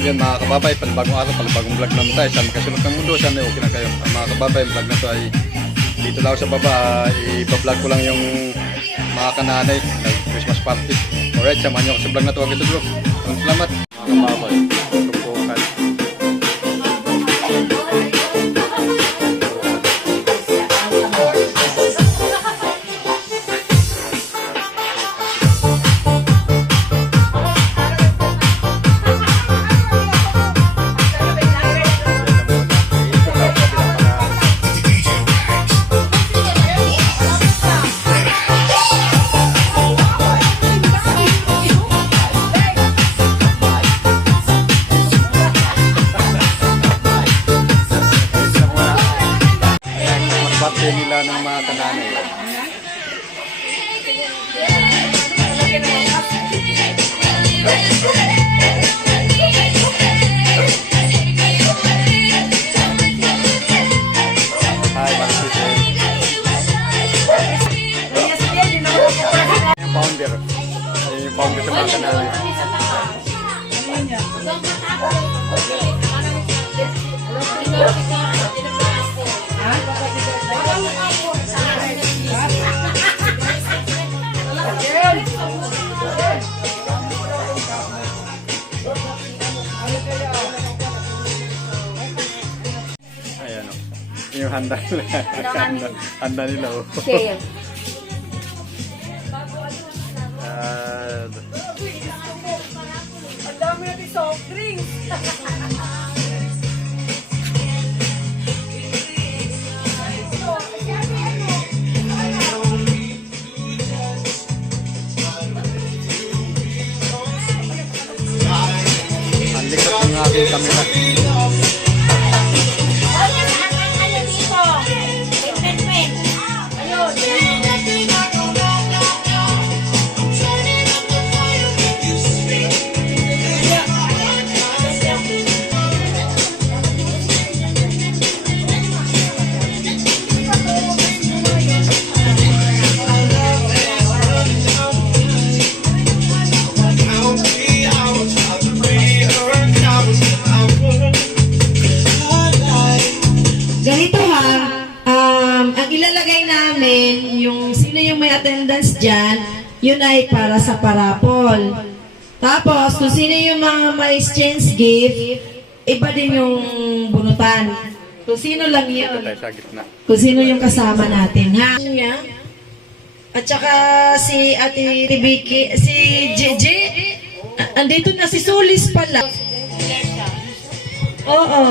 Yan mga kababay, panibagong araw, panibagong vlog naman tayo. Sana makasunod ng mundo, sana okay na kayo. Mga kababay, vlog na to ay dito lang sa baba. Ipa-vlog ko lang yung mga kananay na Christmas party. Alright, samahan nyo ako sa vlog na to. Agad bro. Salamat mga kababay. Tupukan. Birthday nila ng mga kananay. Hi, mga sisi. Yung founder. Yung founder sa mga kananay. Ayan o. Yung handa nila. Handa nila o. Ang dami natin soft drinks. Ang likat ng aking kamera. Ganito ha, ang ilalagay namin, yung sino yung may attendance dyan, yun ay para sa parapol. Tapos, kung sino yung mga may exchange gift, iba din yung bunutan. Kung sino lang Dito yun. tayo sa gitna. Kung sino yung kasama natin, ha? At saka si Ate Vicky, si JJ, andito na si Solis pala. Oo.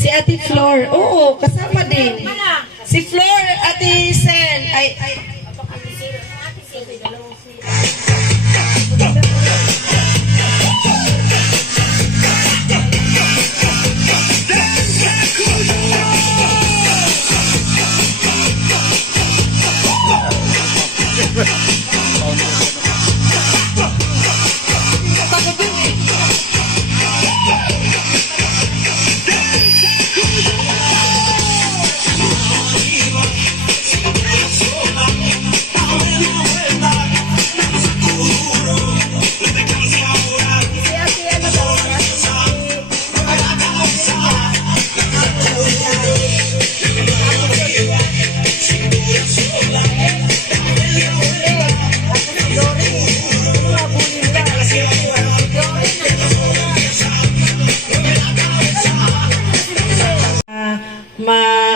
Si Ate Flor, oo, kasama din. Si Flor, Ate Sen, ay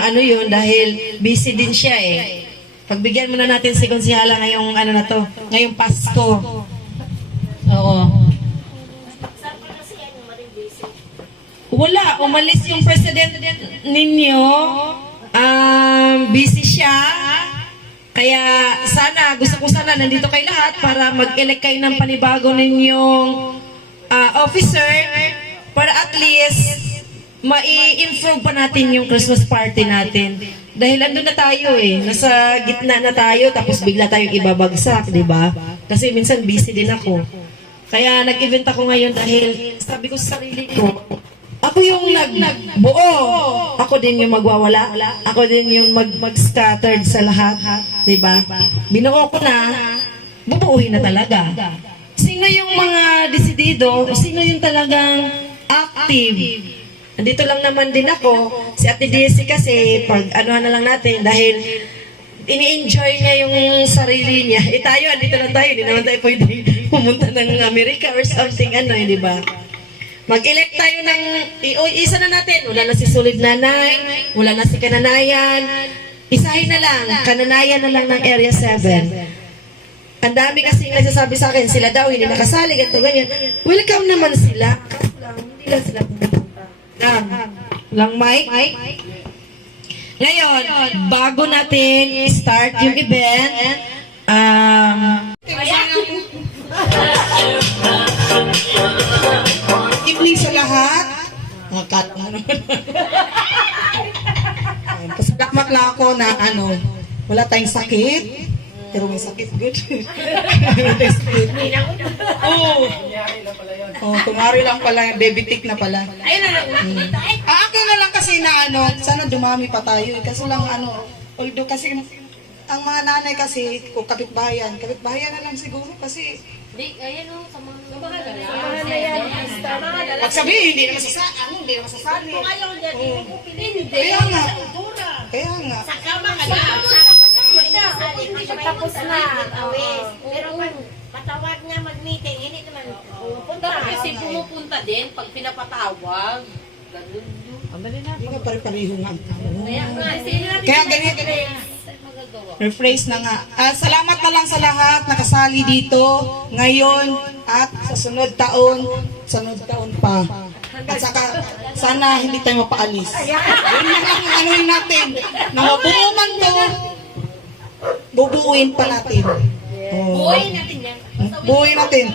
ano yun, dahil busy din siya eh. Pagbigyan muna natin si Konsihala ngayong ano na to, ngayong Pasko. Oo. Wala, umalis yung president ninyo. Busy siya. Kaya sana, gusto ko sana nandito kay lahat para mag-elect kayo ng panibago ninyong officer para at least mai-improve pa natin yung Christmas party natin. Dahil andun na tayo eh. Nasa gitna na tayo tapos bigla tayong ibabagsak, di ba? Kasi minsan busy din ako. Kaya nag-event ako ngayon dahil sabi ko sa sarili ko, Ako yung nagbuo. Ako din yung magwawala. Ako din yung mag-scattered sa lahat. Diba? Binuo ko na, bubuuhin na talaga. Sino yung mga desidido? Sino yung talagang active? Nandito lang naman din ako. Si Ate Daisy kasi, pag ano na lang natin, dahil ini-enjoy niya yung sarili niya. Tayo, andito na tayo. Hindi naman tayo pwede pumunta ng Amerika or something, di ba? Mag-elect tayo ng, isa na natin. Wala na si Sulid Nanay, wala na si Kananayan. Isahin na lang, Kananayan na lang ng Area 7. Ang dami kasi nagsasabi sa akin, sila daw hindi nakasali, ganito, ganyan. Welcome naman sila. Hindi lang sila pumunta. Lang mic. Ngayon, bago natin start yung event, evening sa lahat. Cut na naman. Pasalamat lang ako na wala tayong sakit. Pero may sakit, good. Wala tayong sakit. Tumari lang pala, diabetic na pala. Akin na lang kasi na sana dumami pa tayo. Kaso lang although kasi ang mga nanay kasi, kung kapitbahayan na lang siguro kasi Sa mga pag sabihin, hindi naman sasali. Kaya nga. Tapos na. Pero pag patawag niya mag-meeting, hindi naman pupunta. Kasi pumupunta din pag pinapatawag. Ganun yun. Hindi nga pare-pareho nga. Kaya nga, Kaya ganito. Rephrase na nga. Salamat na lang sa lahat nakasali dito ngayon at sa sunod taon pa. At saka sana hindi tayo mapaalis. Yun lang ang anuhin natin. Na mabuo man to, bubuuin pa natin. buuin natin yan. Buuin natin.